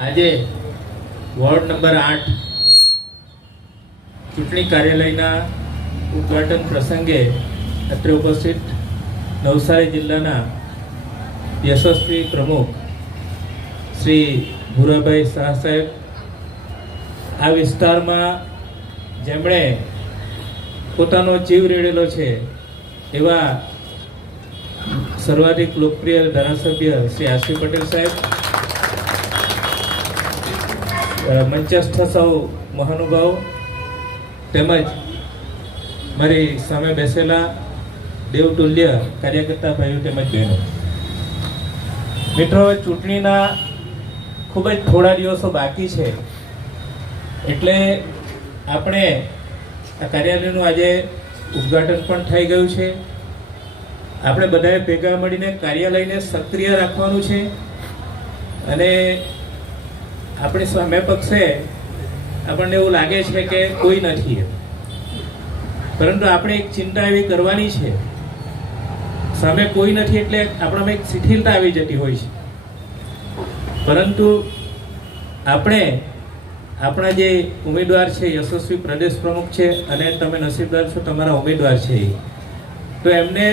આજે ward number 8 ચૂંટણી કાર્યાલયના ઉદ્ઘાટન પ્રસંગે અત્રે ઉપસ્થિત નવસારી જિલ્લાના યશસ્વી પ્રમુખ શ્રી ભૂરાભાઈ શાહ સાહેબ, આ વિસ્તારમાં જેમણે પોતાનો જીવ રેડેલો છે એવા સર્વાધિક લોકપ્રિય ધારાસભ્ય શ્રી આરસી પટેલ સાહેબ, મંચસ્થ સૌ મહાનુભાવ તેમજ મારી સામે બેસેલા દેવતુલ્ય કાર્યકર્તા ભાઈઓ તેમજ બહેનો, મિત્રો, ચૂંટણીના ખૂબ જ થોડા દિવસો બાકી છે એટલે આપણે આ કાર્યાલયનું આજે ઉદ્ઘાટન પણ થઈ ગયું છે. આપણે બધાએ ભેગા મળીને કાર્યાલયને સક્રિય રાખવાનું છે અને આપણી સામે પક્ષે આપણને એવું લાગે છે કે કોઈ નથી, પરંતુ આપણે એક ચિંતા એવી કરવાની છે, સામે કોઈ નથી એટલે આપણામાં એક શિથિલતા આવી જતી હોય છે, પરંતુ આપણે આપણા જે ઉમેદવાર છે યશસ્વી પ્રદેશ પ્રમુખ છે અને તમે નસીબદાર છો તમારા ઉમેદવાર છે, તો એમને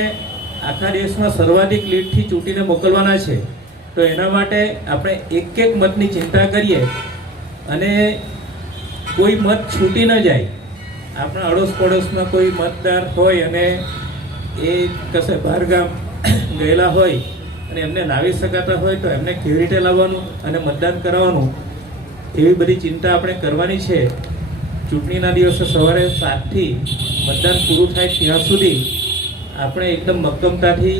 આખા દેશમાં સર્વાધિક લીડથી ચૂંટીને મોકલવાના છે. તો એના માટે આપણે એક એક મતની ચિંતા કરીએ અને કોઈ મત છૂટી ન જાય. આપણા અડોશ પડોશમાં કોઈ મતદાર હોય અને એ કશે બહારગામ ગયેલા હોય અને એમને લાવી શકાતા હોય તો એમને કેવી રીતે લાવવાનું અને મતદાન કરાવવાનું, એવી બધી ચિંતા આપણે કરવાની છે. ચૂંટણીના દિવસે સવારે 7થી મતદાન પૂરું થાય ત્યાં સુધી આપણે એકદમ મક્કમતાથી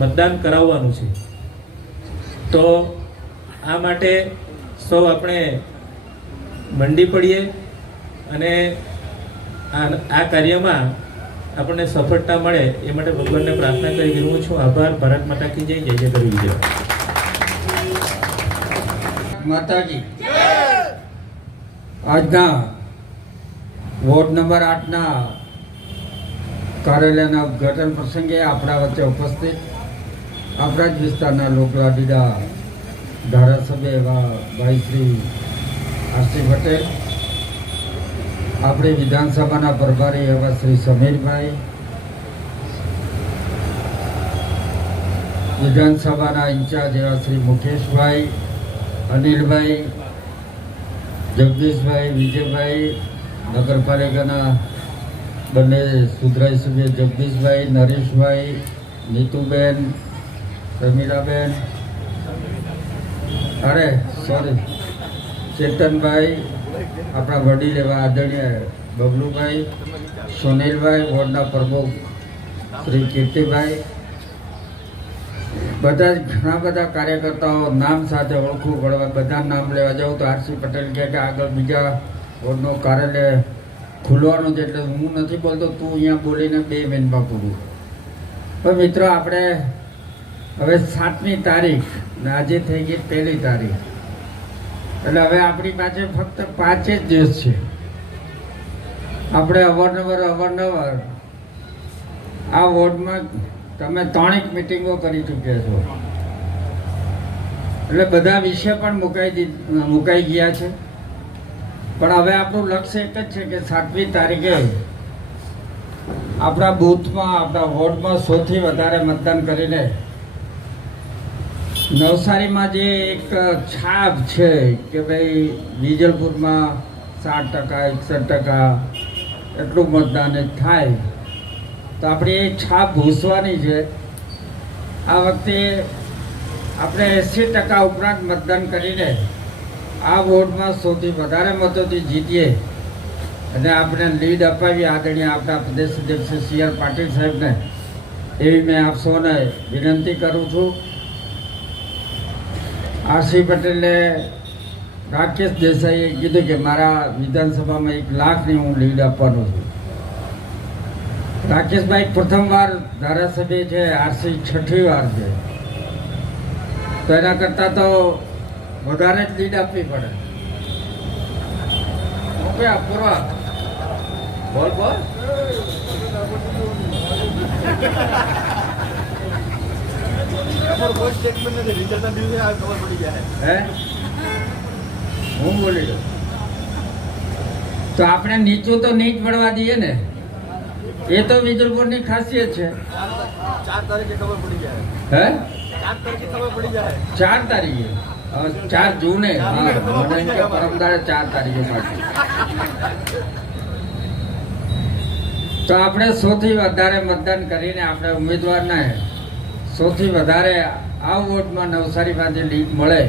મતદાન કરાવવાનું છે. તો આ માટે સૌ આપણે મંડી પડીએ અને આ કાર્યમાં આપણને સફળતા મળે એ માટે ભગવાનને પ્રાર્થના કરી વિરમું છું. આભાર. ભારત માતા કી જય. જય જય કરી વિજય માતાજી. આજના વોર્ડ નંબર 8ના કાર્યાલયના ઉદ્ઘાટન પ્રસંગે આપણા વચ્ચે ઉપસ્થિત આપણા જ વિસ્તારના લોકલાડીલા ધારાસભ્ય એવા ભાઈ શ્રી આરસી પટેલ, આપણી વિધાનસભાના પ્રભારી એવા શ્રી સમીરભાઈ, વિધાનસભાના ઇન્ચાર્જ એવા શ્રી મુકેશભાઈ, અનિલભાઈ, જગદીશભાઈ, વિજયભાઈ, નગરપાલિકાના બંને સુધરાઈ સભ્ય જગદીશભાઈ, નરેશભાઈ, નીતુબેન, સમીરાબેન, ચેતનભાઈ, આપણા વડીલ એવા આદરણીય બબલુભાઈ, સુનિલભાઈ, વોર્ડના પ્રમુખ શ્રી કીર્તિભાઈ, બધા જ ઘણા બધા કાર્યકર્તાઓ નામ સાથે ઓળખવું પડવા, બધા નામ લેવા જાઉં તો આરસી પટેલ કહે કે આગળ બીજા વોર્ડનું કાર્યાલય ખુલવાનું છે એટલે હું નથી બોલતો, તું અહીંયા બોલીને 2 મિનિટમાં પૂરું. પણ મિત્રો, આપણે હવે 7મી તારીખ ને આજે થઈ ગઈ 1લી તારીખ, એટલે હવે આપણી પાસે ફક્ત 5 જ દિવસ છે. આપણે અવારનવાર આ વોર્ડમાં તમે 3 મિટિંગો કરી ચૂક્યા છો, એટલે બધા વિષય પણ મુકાઈ ગયા છે. પણ હવે આપણું લક્ષ્ય એક જ છે કે 7મી તારીખે આપણા બૂથમાં, આપણા વોર્ડમાં 100થી વધારે મતદાન કરીને નવસારીમાં જે એક છાપ છે કે ભાઈ વિજલપુરમાં 60%, 61% એટલું મતદાન થાય, તો આપણે એ છાપ ભૂસવાની છે. આ વખતે આપણે 80% ઉપરાંત મતદાન કરીને આ વોર્ડમાં 100થી વધારે મતોથી જીતીએ અને આપણે લીડ અપાવી આદરણીય આપણા પ્રદેશ અધ્યક્ષ સી આર પાટીલ સાહેબને, એવી મેં આપ સૌને વિનંતી કરું છું. આરસી પટેલે રાકેશ દેસાઈએ કીધું કે મારા વિધાનસભામાં 1 લાખની હું લીડ આપવાનો છું. રાકેશભાઈ પ્રથમવાર ધારાસભ્ય છે, આરસી 6ઠી વાર છે, તો એના કરતાં તો વધારે જ લીડ આપવી પડે. ઓકે, પૂર્વા બોલ. કોઈ સ્ટેટમેન્ટ નથી, રિઝલ્ટના દિવસે આ ખબર પડી જાય. હું બોલી દઉં. તો આપણે નીચું તો નહીં જ પડવા દઈએ ને, એ તો વિજલપુરની ખાસિયત છે. 4 તારીખે ખબર પડી જાય. હે 4 તારીખે ખબર પડી જાય. 4 તારીખે 4 જૂને હા, મને એમ કે પરમદાડે 4 તારીખે પાછી. તો આપણે સૌથી વધારે મતદાન કરીને આપણે ઉમેદવારને સૌથી વધારે આ વોટમાં નવસારીમાંથી લીડ મળે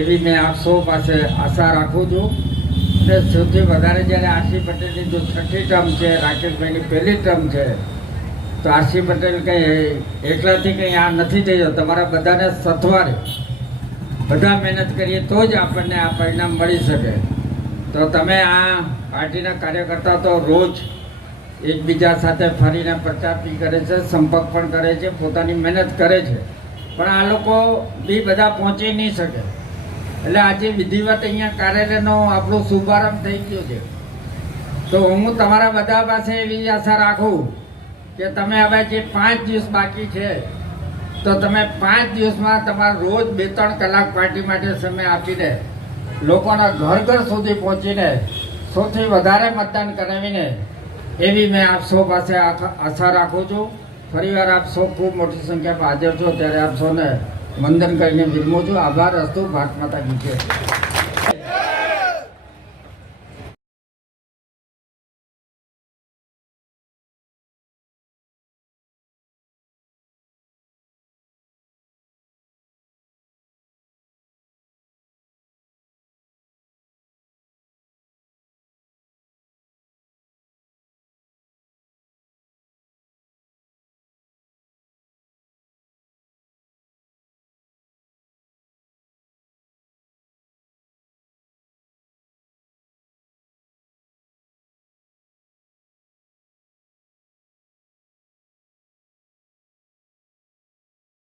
એવી મેં આપ સૌ પાસે આશા રાખું છું. અને સૌથી વધારે જ્યારે આરસી પટેલની જો 6ઠ્ઠી ટર્મ છે, રાકેશભાઈની પહેલી ટર્મ છે, તો આરસી પટેલ કંઈ એકલાથી કંઈ આ નથી થઈ જતો. તમારા બધાને સથવારે બધા મહેનત કરીએ તો જ આપણને આ પરિણામ મળી શકે. તો તમે આ પાર્ટીના કાર્યકર્તા તો રોજ એકબીજા સાથે ફરીને પ્રચાર બી કરે છે, સંપર્ક પણ કરે છે, પોતાની મહેનત કરે છે, પણ આ લોકો બી બધા પહોંચી નહીં શકે. એટલે આજે વિધિવત અહીંયા કાર્યાલયનો આપણો શુભારંભ થઈ ગયો છે. તો હું તમારા બધા પાસે એવી આશા રાખું કે તમે હવે જે 5 દિવસ બાકી છે તો તમે 5 દિવસમાં તમારા રોજ 2-3 કલાક પાર્ટી માટે સમય આપીને લોકોના ઘર સુધી પહોંચીને સૌથી વધારે મતદાન કરાવીને એવી મેં આપ સૌ પાસે આશા રાખું છું. ફરીવાર આપ સૌ ખૂબ મોટી સંખ્યામાં હાજર છો ત્યારે આપ સૌને વંદન કરીને વિરમું છું. આભાર. અસ્તુ. ભારત માતા કી જય.